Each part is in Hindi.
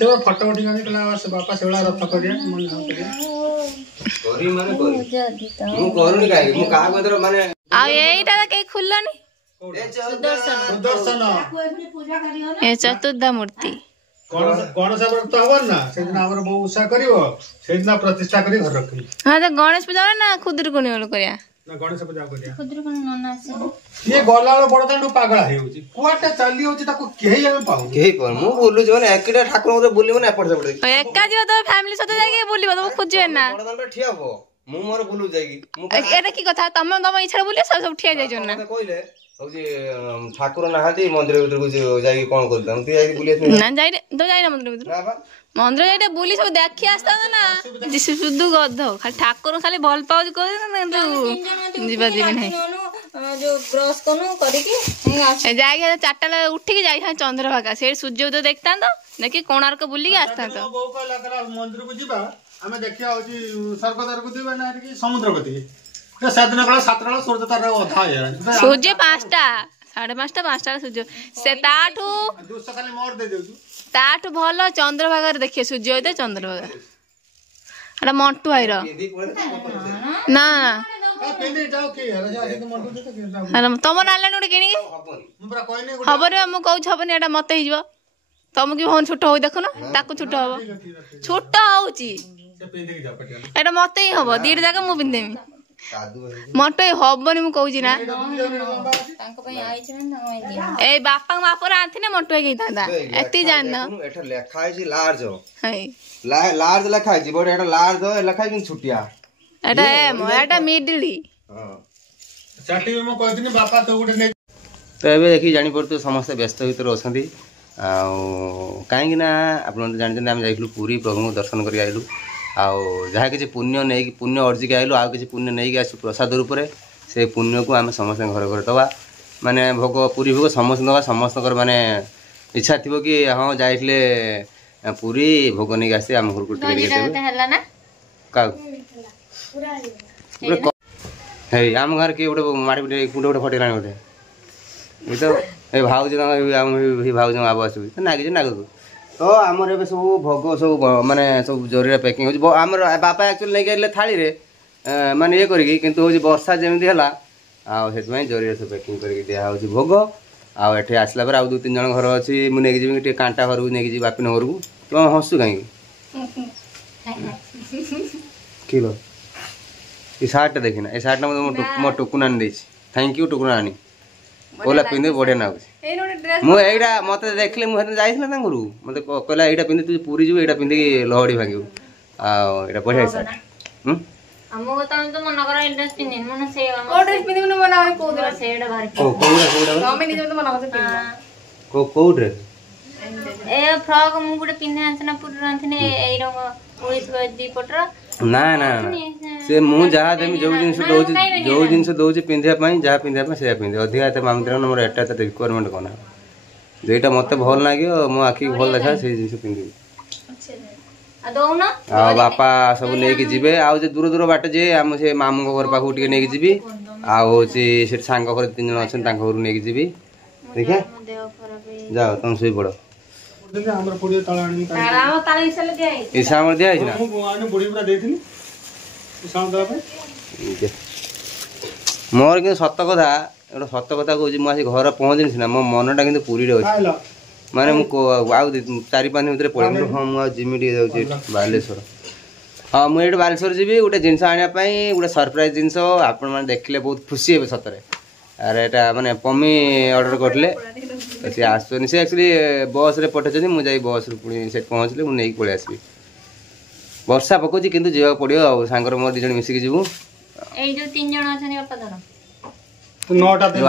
से फटो उठी गनी कला से बापा सेवला रथ करिया मन नाम करिया करी माने करी मु करूनी काई मु का कोदर माने आ एटा के खुल्लनी सुदर्शन ए चतुर्धा मूर्ति गणेश व्रत हवन ना सेदिन हमर बहु उषा करिवो सेदिन प्रतिष्ठा करी घर रखी हां तो गणेश पूजा ना खुदुरकुणी वाला करिया ना गणेश पूजा करिया खुदुरकुणी नना से ये गलालो बडदांडू पागला हे होची कुआटा चाली होची ताको केही हम पाऊ केही पर मु बोलु जे माने एकेटा ठाकुर मते बोली माने एपड़ सेपड़ एका जियो तो फैमिली साथ जाके बोलिबो तो खुजियो ना बडदांड ठिया हो मु मोर बोलु जाईगी मु एटा की कथा तम इच्छा बोलिए सब ठिया जाइजो ना कहले होजी ठाकुर नहाती मंदिर भीतर को जाई कोन करता हम जाई बुली ना जाई तो जाई ना मंदिर भीतर मंदिर जाई बुली सब देखि आस्ता ना जिसु सुदु गध खाली ठाकुर खाली भल पाउ को तो जीवा जीवन है जो ब्रश कोनु करी की जाई 4टा उठी के जाई चंद्रभागा से सूर्य उदय देखता तो देखि कोणार्क बुली के आस्ता तो बहु कहला करा मंदिर को जीवा हमें देखिया होची स्वर्गद्वार को जीवा ना कि समुद्र गति साधना कला 7टा सूर्य तार अधा है सूर्य 5टा 5:30 5टा सूर्य से ताठू दूसरा खाली मोर दे देउ ताठू भलो चंद्रभागा देखिए सूर्य उदय चंद्रभागा अरे मंटू भाईर ना पेंदे जाओ के हला जा मंटू दे के जाओ अरे तुम नाले उठे किणी मु पूरा कहने हब रे मु कहू हबनी एटा मत ही जीव तुम कि फोन छोट हो देखो ना ताकू छोट हबो छोट होउची से पेंदे के जा पटिया एटा मत ही हबो दीड जाके मु बिंदेमी मट हबनी मु कहूची ना तांको पई आई छ ना तांको ए बापा बापर आथि ना मट के थांदा एती जान एटा लेखा है जी लार्ज है लार्ज लेखा है जी बड एटा लार्ज लेखा है कि छुटिया एटा एटा मिडली हां चाटी में मु कहथिनी बापा तो उठे नै तो एबे देखि जानि पड़तो समस्त व्यस्त भीतर अछंती कहीं ना आप जानते आम जाइलु पूरी प्रभु दर्शन कर आइलु जहाँ किसी पुण्य नहीं पुण्य अर्जिक आइलु आ किसी पुण्य नहीं आसु प्रसाद रूप से पुण्य को आम समस्त घर घर दवा माने भोग पूरी भोग समस्त दवा समस्त माने इच्छा थी कि हाँ जाइले पूरी भोग नहीं आसे आम घर को आम घर किए गोटे माटी पिटे गोटे फटेगा गोटे ये तो ए भाउज भाउज आवास नागिज नागू तो आमर ए सब भोग सब माने सब जरूरी पैकिंग हो आमर बापा एक्चुअली नहीं गए थाली रे माने ये करी किंतु हो वर्षा जमी है आई जरूरी सब पैकिंग करके दिया हो भोग आठे आसला पर 2-3 जन घर अच्छी मुझे जी कांटा घर को नहीं बापिन घर को तुम हसु कहीं किलो ये सार्ट देखना ये सार्ट मो टुकुना थैंक यू टुकुना आनी ओला पिंधे बढ़िया ना मुझे मत देखले मुझे जाइए मत कहला यहाँ पिंधे तू पूरी जी यहाँ पिंधि लहड़ी भांगू आटा बढ़िया सार्ट हमको तो मन कर ड्रेस पिन्ने मन से ओ ड्रेस पिन्ने मन मना है को ड्रेस सेड भारी मम्मी निजे तो मना करते को ड्रेस ए फ्रॉक मु गुटे पिन्ने आंसना पूरी रंथने एई रंग 19 दी पटर ना ना से मु जहाँ देमी जो जिनस दौर पिंधा जहाँ पिंधा से पिंधे अधिका एत मामद्र मोर एटा रिक्वायरमेंट कना जेटा मत भल लगे मो आखि भल देखा से जिनस पिंधि बापा सब नहीं जीवे दूर दूर बाट जे आम से मामू घर पाखु नहीं जीवी आउँचे सांग घर 3 जन अच्छा घर नहीं जीवी देखिए जाओ तुम शुई पड़ ईसा दिया मोर कि सत कथा गोटे सत कथा कहूँ मुझे घर पहुँचनी सीना मो मनटा कि पूरी अच्छे माने मु 4-5 दिन पड़े हाँ मुझे जिमी जाऊँगी बालेश्वर हाँ मुझे बालेश्वर जी गोटे जिनस आने गोटे सरप्राइज जिनस आपण मैंने देखले बहुत खुशी हे सतरे अरे एटा माने पम्मी ऑर्डर करले सी आसुनी से एक्चुअली बस रे पठे मुझे बस पुणी से पहुँचले मुझे नहीं पलि आसबि वर्षा पकाउछि किंतु जीवा पड़ियो सांगर मोर 2 जन मिसिक जीवु ए जो 3 जन अछनी बापा धर तो 9टा दे आ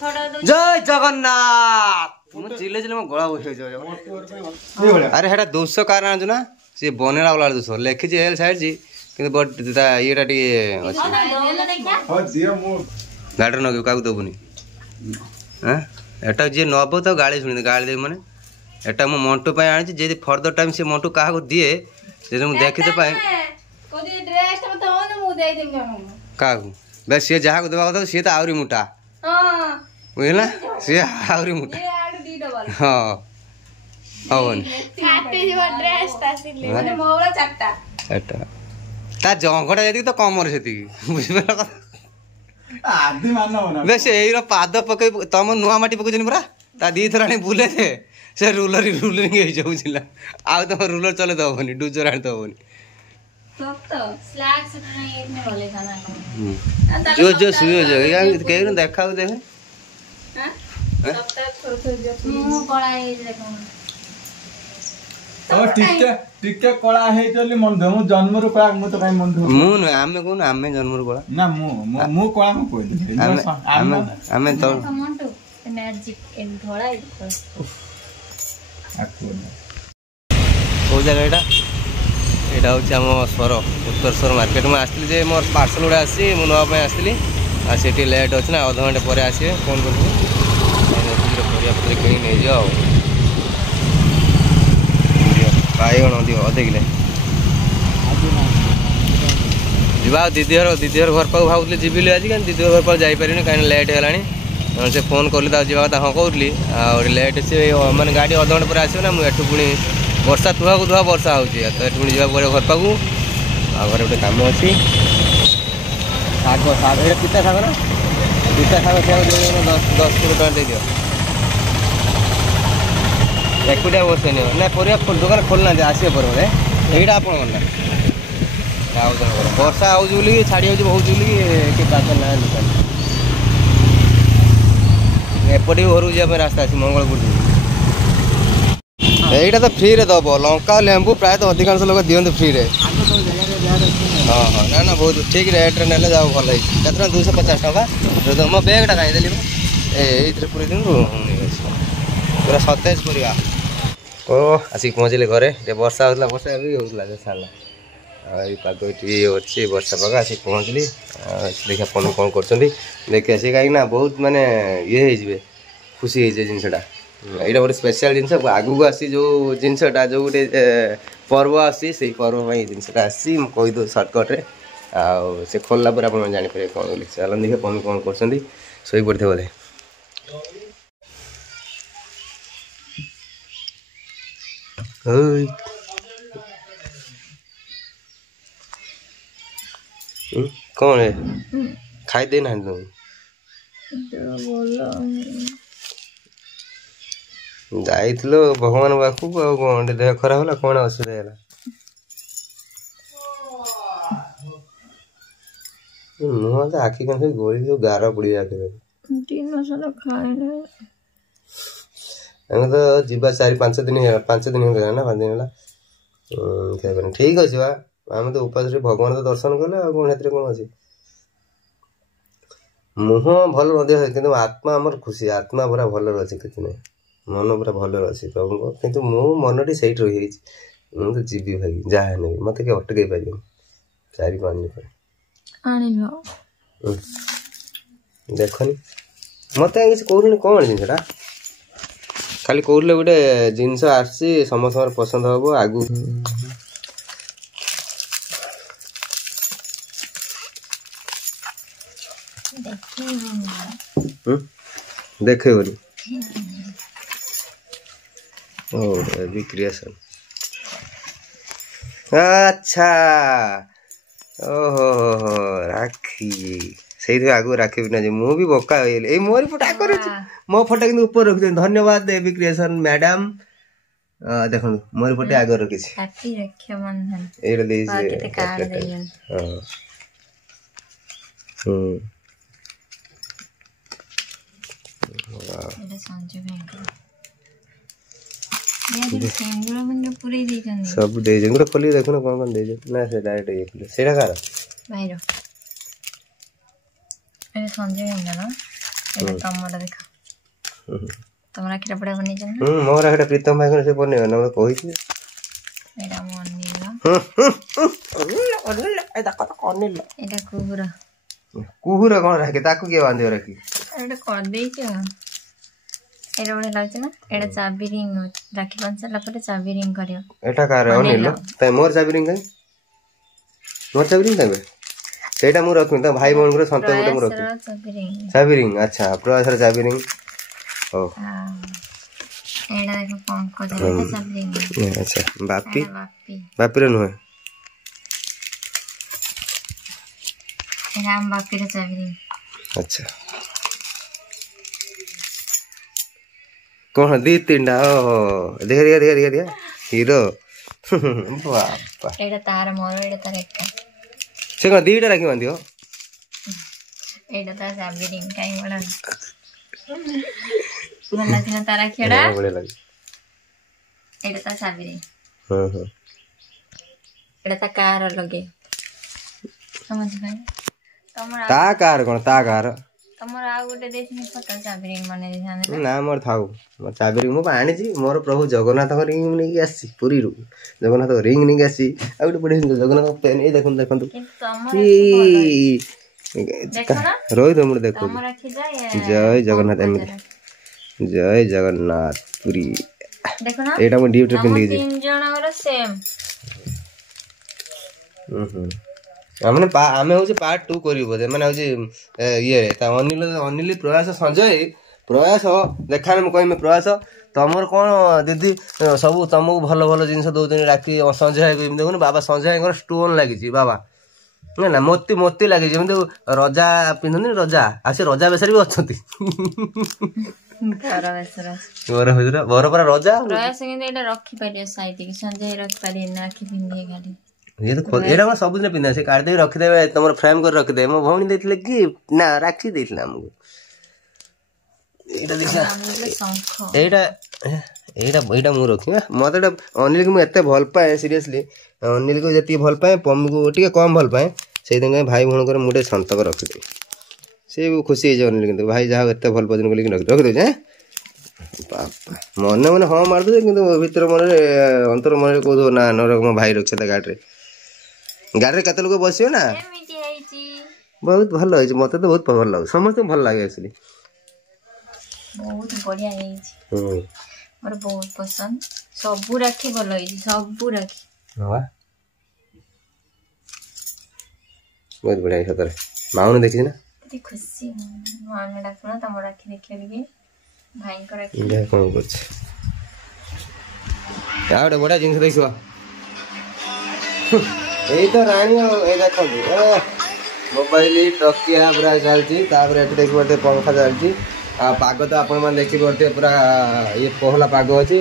छोड़ा दो जय जगन्नाथ मु चिल्ले चिल्ले मो गळा उठे जाय अरे हेटा 200 कारण आजु ना से बनेला वाला 200 लेखि जे एल साइड जी किंतु बट येटा टी अछि हां दियो मो गाडर न काकू दबुनी हां एटा जे नबो तो गाली सुनि गाली दे माने एटा मो मंटू पय आनि जे फर्दर टाइम से मंटू काहा को दिए जे मु देखिते पाए कोदी ड्रेस त तो मु दे देम काकू बस से जहा को देबा କଥା से त आउरी मोटा हां बुझला से आउरी मोटा ये आड़ दी डबल हां ହବନି ଚାରିଟା ତା ଜଙ୍ଗଟା ଯେତିକି ତ କମରେ ସେତିକି ବୁଝିପାରିଲ କଥା ଆଦି ମାନବ ନା ବେ ସେଇର ପାଦ ପକେଇ ତମ ନୂଆ ମାଟି ପକେଇଛନ୍ତି ପରା ତା ଦିଥର ଆଣି ବୁଲେ ସେ ରୁଲରିଂ ହେଇଯାଉ ବୁଝିଲା ଆଉ ତମ ରୁଲର ଚଲେଇ ଦବନି ଡୁଜର ଆଣି ଦବନି जो जो सुयो जो यार केहनु देखाउ देखे ଟିକେ କଳା ହେଇଚଲି ମନ ମୁଁ ଜନ୍ମରୁ କଳା ମୁଁ ତ କାଇଁ ମନ ମୁଁ ନୁହେଁ ଆମେ କୋଉ ଆମେ ଜନ୍ମରୁ କଳା ନା ମୁଁ କଳା ମୁଁ କହିଲି ଆମେ ତ କୋଉ ଜାଗା ଏଟା ଏଇଟା ହେଉଛି ଆମ ସ୍ୱର ଉତ୍ତର ସ୍ୱର ମାର୍କେଟ ମୁଁ ଆସିଥିଲି ଯେ ମୋର ପାର୍ସଲ ଗୁଡ଼ା ଆସିଛି ମୁଁ ନେବା ପାଇଁ ଆସିଥିଲି ଆଉ ସେଠି ଲେଟ୍ ଅଛି ନା ଅଧଘଣ୍ଟେ ପରେ ଆସିବେ ଫୋନ୍ କରିଥିଲି ପରିବାପତ୍ର କିଣିକି ନେଇଯିବ ଆଉ ବାଇଗଣ ଦିଅ ଅଧେ କିଲୋ ଯିବା ଆଉ ଦିଦି ଘର ଘର ପାଖକୁ ଭାବୁଥିଲି ଯିବି ବୋଲି ଆଜି କିନ୍ତୁ ଦିଦି ଘର ପାଖକୁ ଯାଇପାରିବିନି କାହିଁକି ଲେଟ୍ ହେଲାଣି ସେ ଫୋନ୍ କଲି ତାକୁ ଯିବା କଥା ହଁ କହୁଥିଲି ଆଉ ଲେଟ୍ ସେ ମାନେ ଗାଡ଼ି ଅଧଘଣ୍ଟେ ପରେ ଆସିବ ନା ମୁଁ ଏଠୁ ପୁଣି ବର୍ଷା ଧୁଆକୁ ଧୁଆ ବର୍ଷା ହେଉଛି ତ ଏଠୁ ପୁଣି ଯିବାକୁ ପଡ଼ିବ ଘର ପାଖକୁ ଆଉ ଘରେ ଗୋଟେ କାମ ଅଛି ଶାଗ ଏଇଟା ପିତା ଶାଗ ନା ପିତା ଶାଗ ସେଆକୁ ଦେଇଦିଅ 10-20 ଟଙ୍କା ଦେଇଦିଅ ଏକୁଟିଆ ବସେନି ନା ପରିବା ଦୋକାନ ଖୋଲିନାହାନ୍ତି ଆସିବେ ପରେ ବୋଧେ ଏଇଟା ଆପଣଙ୍କର ନା ଆଉ ଜଣଙ୍କର ବର୍ଷା ହେଉଛି ବୋଲି ଛାଡ଼ି ଯାଉଛି ବହୁତ ବୋଲି କି ପାଖ ନାହିଁ ଦୋକାନ ଏପଟେ ବି ଘରକୁ ଯିବା ପାଇଁ ରାସ୍ତା ଅଛି ମଙ୍ଗଳପୁର এইটা তো ফ্রিরে দেব লঙ্কা লেম্বু প্রায়তঃ অধিকাংশ লোক দিଅନ୍ତି ফ্রিরে হ্যাঁ হ্যাঁ না না বহুত ঠিক রেট্রে নেলে যাও ভাল হয়েছে কেତେ ଟଙ୍କା 250 ଟଙ୍କା ମୋ ବ୍ୟାଗ୍ଟା ଖାଇଦେଲି ଏଇଥିରେ ପୁରେଇ ଦିଅନ୍ତୁ ପୁରା ସତେଜ ପରିବା ଓ ଆସିକି ପହଞ୍ଚିଲେ ଘରେ ଟିକେ ବର୍ଷା ହେଉଥିଲା ବର୍ଷା ଏବେ ହେଉଥିଲା ଯେ ଛାଡ଼ିଲା ଆଉ ଏଇ ପାଗ ଏଠି ଅଛି ବର୍ଷା ପାଗ ଆସିକି ପହଞ୍ଚିଲି ଦେଖିବା ପନି କ'ଣ କରୁଛନ୍ତି ଦେଖିବା ସେ କାହିଁକି ନା ବହୁତ ମାନେ ଇଏ ହେଇଯିବେ ଖୁସି ହେଇଯିବେ ଜିନିଷଟା ଏଇଟା ଗୋଟେ ସ୍ପେଶାଲ ଜିନିଷ ଆଗକୁ ଆସି ଯେଉଁ ଜିନିଷଟା ଯେଉଁ ଗୋଟେ ପର୍ବ ଆସୁଛି ସେଇ ପର୍ବ ପାଇଁ ଏଇ ଜିନିଷଟା ଆସିଛି ମୁଁ କହିଦେଉଛି ସର୍ଟକଟ୍ରେ ଆଉ ସେ ଖୋଲିଲା ପରେ ଆପଣ ଜାଣିପାରିବେ କ'ଣ ବୋଲି ଚାଲନ୍ତୁ ଦେଖିବା ପନି କ'ଣ କରୁଛନ୍ତି ଶୋଇପଡ଼ିଥିବେ ବୋଧେ କ'ଣ ଖାଇ ଦେଇନାହାନ୍ତି ତମେ ଯାଇଥିଲ ଭଗବାନ ପାଖକୁ ଆଉ କ'ଣ ଦେହ ଖରାପ ହେଲା କ'ଣ ଅସୁବିଧା ହେଲା ମୁହଁ ତ ଆଖି କେମିତି ଗୋଳି ଯୋଉ ଗାର ପଡ଼ିବ ଆଖିରେ ଆମେ ତ ଯିବା 4-5 ଦିନ ହେଲା 5 ଦିନ ହେଇଗଲା ନା 5 ଦିନ ହେଲା ଖାଇପାରୁନି ଠିକ୍ ଅଛି ବା ଆମେ ତ ଉପାସରେ ଭଗବାନ ତ ଦର୍ଶନ କଲେ ଆଉ କ'ଣ ସେଥିରେ କ'ଣ ଅଛି ମୁହଁ ଭଲ ମଧ୍ୟ କିନ୍ତୁ ଆତ୍ମା ଆମର ଖୁସି ଆତ୍ମା ପୁରା ଭଲରେ ଅଛି କିଛି ନାହିଁ ମନ ପୁରା ଭଲରେ ଅଛି ପ୍ରଭୁଙ୍କ କିନ୍ତୁ ମୋ ମନଟି ସେଇଠି ରହିଯାଇଛି ମୁଁ ତ ଯିବି ଭାଇ ଯାହା ନେବି ମୋତେ କିଏ ଅଟକେଇ ପାରିବନି 4-5 ଦିନ ପରେ ଦେଖନି ମୋତେ କିଛି କହୁନି କ'ଣ ଜିନିଷଟା ଖାଲି କହୁଥିଲେ ଗୋଟେ ଜିନିଷ ଆସିଛି ସମସ୍ତଙ୍କର ପସନ୍ଦ ହେବ ଆଗକୁ ଦେଖେଇବନି ଓ ହେଭି କ୍ରିଏସନ ଆଚ୍ଛା ଓହୋ ରାକ୍ଷୀ ସେଇଥିପାଇଁ ଆଗକୁ ରାକ୍ଷୀ ବି ନା ମୁଁ ବି ବୋକା ହେଇଗଲି ଏଇ ମୋରି ଫଟୋ ଆଗରେ ମୋ ଫଟୋ କିନ୍ତୁ ଉପରେ ରଖିଛନ୍ତି ଧନ୍ୟବାଦ ହେଭି କ୍ରିଏସନ ମ୍ୟାଡାମ ଦେଖନ୍ତୁ ମୋରି ଫଟୋ ଆଗରେ ରଖିଛି ଏଇଟା ଦେଇଛି ସବୁ ଦେଇଛନ୍ତି ଗୋଟେ ଖୋଲିକି ଦେଖୁନ କ'ଣ କ'ଣ ଦେଇଛନ୍ତି ନା ସେ ଡାଇରେକ୍ଟ ଇଏ ଖୋଲି ସେଇଟା କାହାର ମୋର ଏଇଟା ପ୍ରୀତମ ଭାଇ ସେ ବନେଇବ ନା ମୋତେ କହିଛି କୁହୁର କ'ଣ ରାଖି ତାକୁ କିଏ ବାନ୍ଧିବ ରାଖି ଏଇଟା ବଢିଆ ଲାଗୁଛି ନା ଏଇଟା ଚାବି ରିଙ୍ଗ ରାକ୍ଷୀ ବାନ୍ଧି ସାରିଲା ପରେ ଚାବି ରିଙ୍ଗ କରିବ ଏଟା କାହାର ଅନିଲ ମୋର ଚାବି ରିଙ୍ଗ କାଇଁ ମୋର ଚାବି ରିଙ୍ଗ କାଇଁ ସେଇଟା ମୁଁ ରଖିବି ତା ଭାଇ ଭଉଣୀଙ୍କର ସନ୍ତ ଗୋଟେ ମୁଁ ରଖିବି ଚାବି ରିଙ୍ଗ ଆଚ୍ଛା ପ୍ରୟାସର ଚାବି ରିଙ୍ଗ ହଉ एड़ा देखो पंकज एटा चाबरी अच्छा बापी बापी बापीर नुहे एड़ा हम बापी रे चाबरी अच्छा कौन दी तीनटा ओ देख हीरो बापा एड़ा तार मोर एड़ा तार एकटा से कौन दीटा राखी बांधियो एड़ा तार चाबरी काई बड़ा भला थिना तारा खेड़ा बड़े लगे एड़ा तार चाबरी हां एड़ा ता कार लगे समझ गए तमरा ता कार कोन ता कार तमरा आ गोटे देसनी फोटो चाबरी माने दिसाने ना मोर थाउ मोर चाबी मो आनी मोर प्रभु जगन्नाथ रिंग नहीं आसी पुरी रु जगन्नाथ रिंग नहीं आसी आ गोटे बड़े जगन्नाथ पेन ए देखन देखन रोहित मुड़ देखो तमरा खिजा जय जगन्नाथ जय जगन्नाथ पुरी देखो ना एटा मो ड्यूटी पिन दे तीन जणर सेम आमने आमे होचे पार्ट 2 करी बोदे माने होचे ये ता अनिल प्रयास संजय प्रयास देखा मैं कहि प्रयास तमर कौन दीदी सब तुमको भल भल जिन दौन राखी संजय देखो बाबा संजय स्टोन लगी बाबा ना मोती मोती लगी रजा पिंधुनी रजा आ से रजा बेसर भी अच्छा बर पर रजा प्रयास रखी पारे साइड संजय रखी पारे राखी पिंधे गाड़ी ये तो एटा मैं सब दिन पिंधा से काट दे रखिदे तुम फ्रेम कर रखिदे मो भौणी देथिले कि ना राखी देथिले हमको एटा देखा एटा मु रखी मत अनिल को मुझे भल पाए सीरियसली अनिल को जी भल पाए पम्मी को टे कम भल पाए से भाई भौण मुझे संतक रखिदे से खुशी हो अनिल कि भाई जहाँ एत भल पद रखिदे बापा मन मैंने हाँ मारदे कि भर मन अंतर मन कौन ना न मो भाई रखे गाड़ी गाड़ी केत लोग बस ना बहुत भल मत तो बहुत भल लगे समस्त भल लगे एक्चुअली बहुत बढ़िया मोर बहुत पसंद सबू राखी भल सबू राखी बहुत बढ़िया सतरे माउन देखी ना खुशी मान डाक तुम राखी देखिए भाई को राखी कौन कर बढ़िया जिन देखा यही तो राणी देखो मोबाइल टकिया पूरा चलती देखिए पंखा चलती पाग तो आपण मैंने देखी पारे पूरा ये पहला पाग अच्छी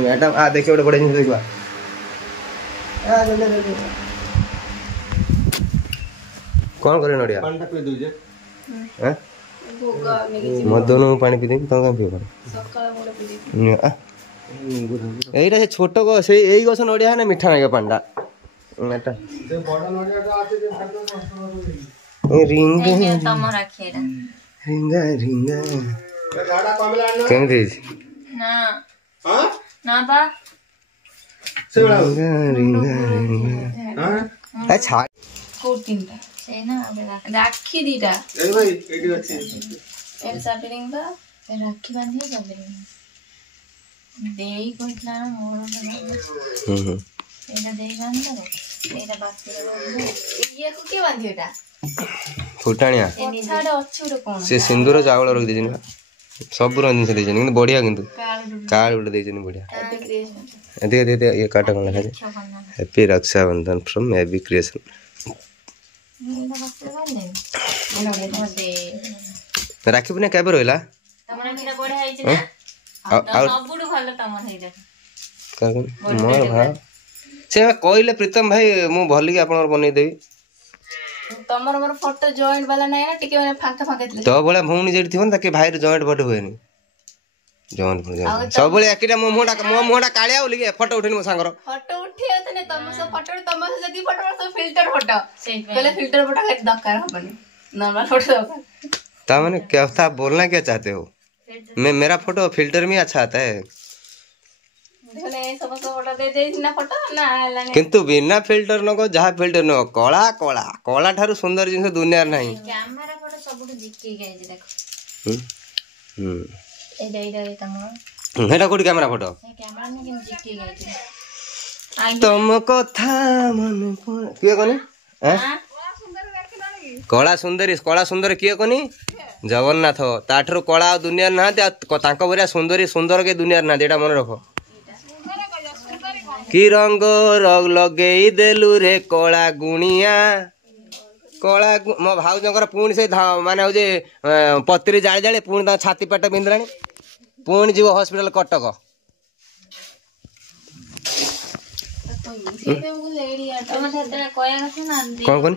मैडम देखिए गोटे बड़े जिन देखा कौन कर नड़िया मदन पानी पी देवी तुम क्या पी यहीटा से छोट यही गछ नड़िया ना मीठा नागे पांडा रिंग रिंगा रिंगा केमती अच्छा राखी दीटा राखी बांधे देई कहला मोर फुटाणिया से सिंदूर चावल रख दे सब जिन बढ़िया किंतु कार्ड गोटे दे बढ़िया दे ये कार्ड कौन लिखा happy Rakshabandhan from AB creation Rakhi Purnima केबे रहिला मोर भाव से कहले प्रीतम भाई मु भल कि आपन बनै देबी तमर मोर फोटो जॉइंट वाला नै ना टिके माने फांका फांका थिले तो बळे भौणी जेठी थिबन ताके भाई रे जॉइंट फोटो होएनी जॉइंट सब बळे एकिटा मो मोडा काळिया बोली के फोटो उठेनी मो सांगर फोटो उठियो तने तम सब फोटो तम से जदी फोटो सब फिल्टर फोटो कहले फिल्टर फोटो के दरकार हबनी नॉर्मल फोटो दरकार ता माने क्या था बोलना क्या चाहते हो मैं मेरा फोटो फिल्टर में अच्छा आता है फोटो दे दे ना फोटो ना किंतु बिना फिल्टर नको जहाँ फिल्टर नको कला कला कला ठारू सुंदर जिन दुनिया नहीं कैमरा फोटो सबुठ जिक्की गई देखो ए तम हेटा कोडी कैमरा फोटो कैमरा में केम जिक्की गई तुम कथा मन किए कोनी कला सुंदरी किए कोनी जगन्नाथ ताठर कला दुनिया ना भरिया सुंदर के दुनिया ना एटा मन रख कि रंग लगेई देलु रे कला गुणिया मो भाउजर पुणी से माने हूँ पत्री जाली जाली पुणी छाती पेट बिंदला पुणी जीव हॉस्पिटल कटक ତମେ ସେତେବେଳେ କହିବା କଥା ନା କଣ କଣ?